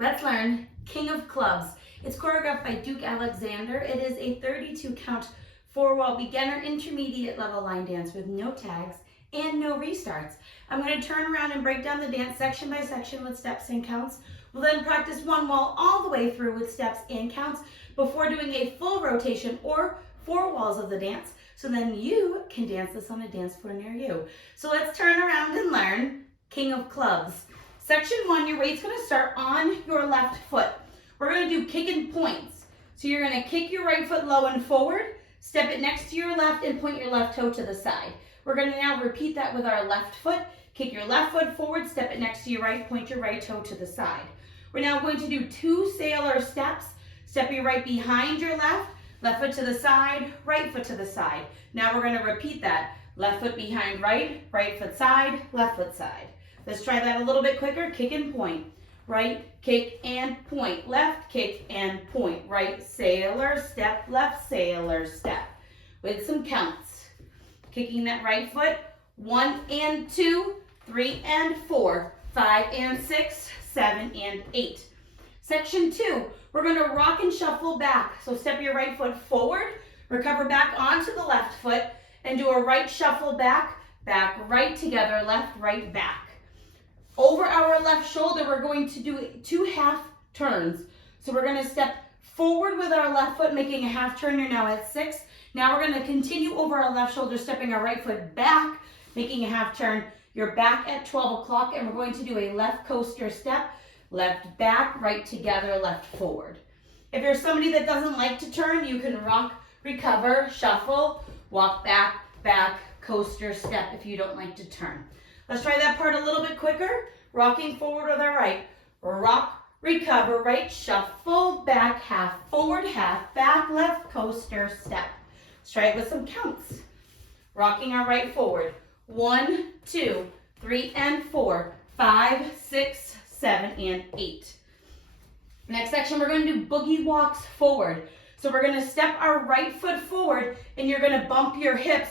Let's learn King of Clubs. It's choreographed by Duke Alexander. It is a 32 count 4-wall beginner intermediate level line dance with no tags and no restarts. I'm going to turn around and break down the dance section by section with steps and counts. We'll then practice one wall all the way through with steps and counts before doing a full rotation or 4 walls of the dance. So then you can dance this on a dance floor near you. So let's turn around and learn King of Clubs. Section 1, your weight's going to start on your left foot. We're going to do kick and points. So you're going to kick your right foot low and forward, step it next to your left, and point your left toe to the side. We're going to now repeat that with our left foot. Kick your left foot forward, step it next to your right, point your right toe to the side. We're now going to do 2 sailor steps. Step your right behind your left foot to the side, right foot to the side. Now we're going to repeat that. Left foot behind right, right foot side, left foot side. Let's try that a little bit quicker. Kick and point. Right, kick and point. Left, kick and point. Right, sailor step, left, sailor step. With some counts. Kicking that right foot. 1 and 2, 3 and 4, 5 and 6, 7 and 8. Section 2, we're going to rock and shuffle back. So step your right foot forward, recover back onto the left foot, and do a right shuffle back, back, right together, left, right, back. Over our left shoulder, we're going to do 2 half turns. So we're going to step forward with our left foot, making a half turn. You're now at 6. Now we're going to continue over our left shoulder, stepping our right foot back, making a half turn. You're back at 12 o'clock, and we're going to do a left coaster step, left back, right together, left forward. If you're somebody that doesn't like to turn, you can rock, recover, shuffle, walk back, back, coaster step if you don't like to turn. Let's try that part a little bit quicker. Rocking forward with our right. Rock, recover, right, shuffle, back, half forward, half back, left, coaster, step. Let's try it with some counts. Rocking our right forward. 1, 2, 3 and 4, 5, 6, 7 and 8. Next section, we're going to do boogie walks forward. So we're going to step our right foot forward, and you're going to bump your hips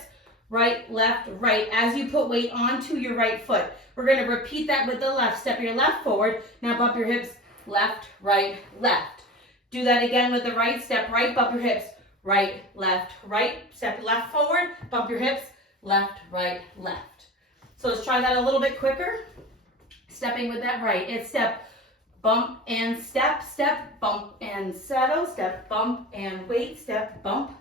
right, left, right, as you put weight onto your right foot. We're going to repeat that with the left. Step your left forward. Now bump your hips left, right, left. Do that again with the right. Step right, bump your hips right, left, right. Step left forward, bump your hips left, right, left. So let's try that a little bit quicker. Stepping with that right. It's step, bump and step, step, bump and settle, step, bump and wait, step, bump.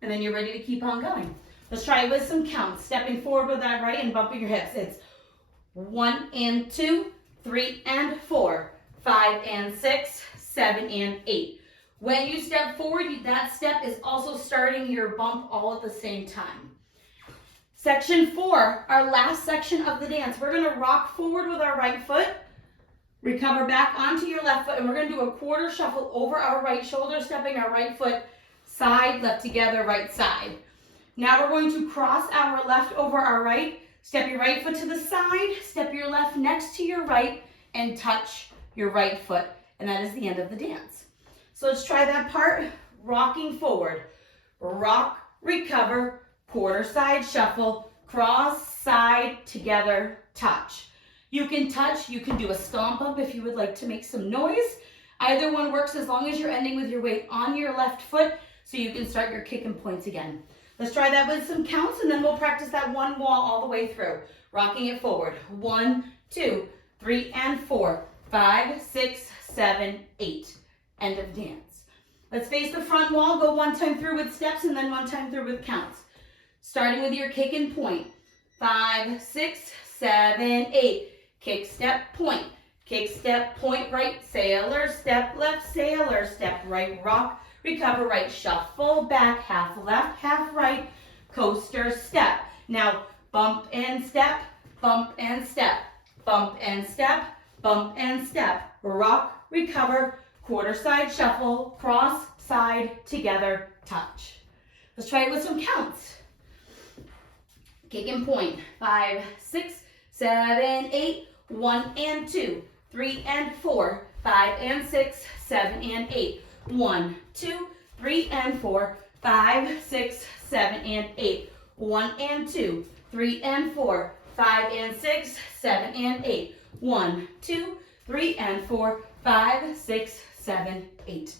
And then you're ready to keep on going. Let's try it with some counts. Stepping forward with that right and bumping your hips. It's 1 and 2, 3 and 4, 5 and 6, 7 and 8. When you step forward, that step is also starting your bump all at the same time. Section 4, our last section of the dance. We're going to rock forward with our right foot, recover back onto your left foot, and we're going to do a quarter shuffle over our right shoulder, stepping our right foot side, left together, right side. Now we're going to cross our left over our right, step your right foot to the side, step your left next to your right, and touch your right foot. And that is the end of the dance. So let's try that part. Rocking forward. Rock, recover, quarter side shuffle, cross, side, together, touch. You can touch, you can do a stomp up if you would like to make some noise. Either one works as long as you're ending with your weight on your left foot so you can start your kick and points again. Let's try that with some counts, and then we'll practice that one wall all the way through. Rocking it forward. 1, 2, 3 and 4, 5, 6, 7, 8. End of dance. Let's face the front wall. Go one time through with steps and then one time through with counts. Starting with your kick and point. 5, 6, 7, 8. Kick, step, point. Kick, step, point, right. Sailor, step, left. Sailor, step, right. Rock, recover, right. Shuffle, back, half left, half right. Coaster, step. Now, bump and step, bump and step, bump and step, bump and step. Rock, recover, quarter side shuffle, cross, side, together, touch. Let's try it with some counts. Kick and point. 5, 6, 7, 8. 1 and 2, 3 and 4, 5 and 6, 7 and 8. 1, 2, 3 and 4, 5, 6, 7 and 8. 1 and 2, 3 and 4, 5 and 6, 7 and 8. 1, 2, 3 and 4, 5, 6, 7, 8.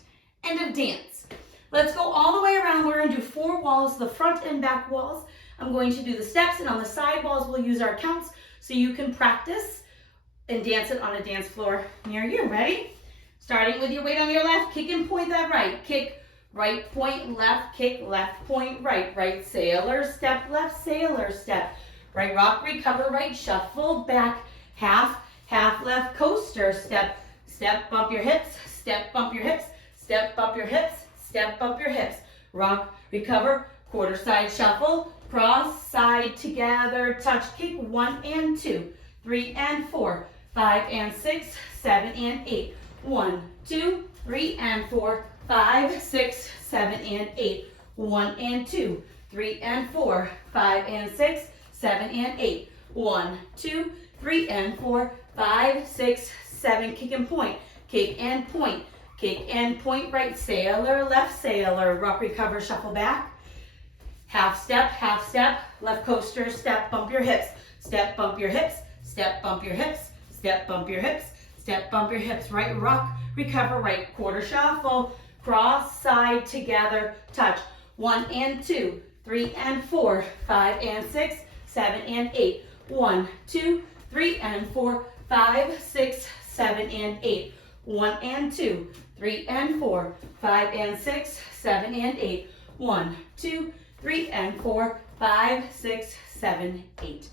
End of dance. Let's go all the way around. We're going to do 4 walls, the front and back walls. I'm going to do the steps, and on the side walls, we'll use our counts so you can practice and dance it on a dance floor near you. Ready? Starting with your weight on your left, kick and point that right. Kick, right point, left, kick, left point, right. Right sailor step, left sailor step. Right rock, recover, right shuffle, back, half, half left coaster, step, step, bump your hips, step, bump your hips, step, bump your hips, step, bump your hips. Rock, recover, quarter side shuffle, cross, side together, touch, kick, 1 and 2, 3 and 4, 5 and 6, 7 and 8. 1, 2, 3 and 4, 5, 6, 7 and 8. 1 and 2, 3 and 4, 5 and 6, 7 and 8. 1, 2, 3 and 4, 5, 6, 7. Kick and point. Kick and point. Kick and point. Right sailor, left sailor. Rock, recover, shuffle back. Half step, left coaster, step, bump your hips. Step, bump your hips. Step, bump your hips. Step, bump your hips. Step, bump your hips. Right rock, recover, right quarter shuffle. Cross, side together, touch. 1 and 2, 3 and 4, 5 and 6, 7 and 8. 1, 2, 3 and 4, 5, 6, 7 and 8. 1 and 2, 3 and 4, 5 and 6, 7 and 8. 1, 2, 3 and 4, 5, 6, 7, 8.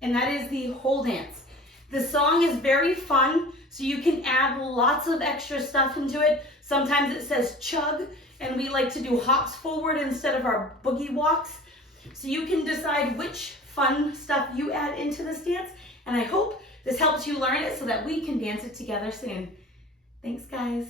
And that is the whole dance. The song is very fun, so you can add lots of extra stuff into it. Sometimes it says chug, and we like to do hops forward instead of our boogie walks. So you can decide which fun stuff you add into this dance, and I hope this helps you learn it so that we can dance it together soon. Thanks, guys.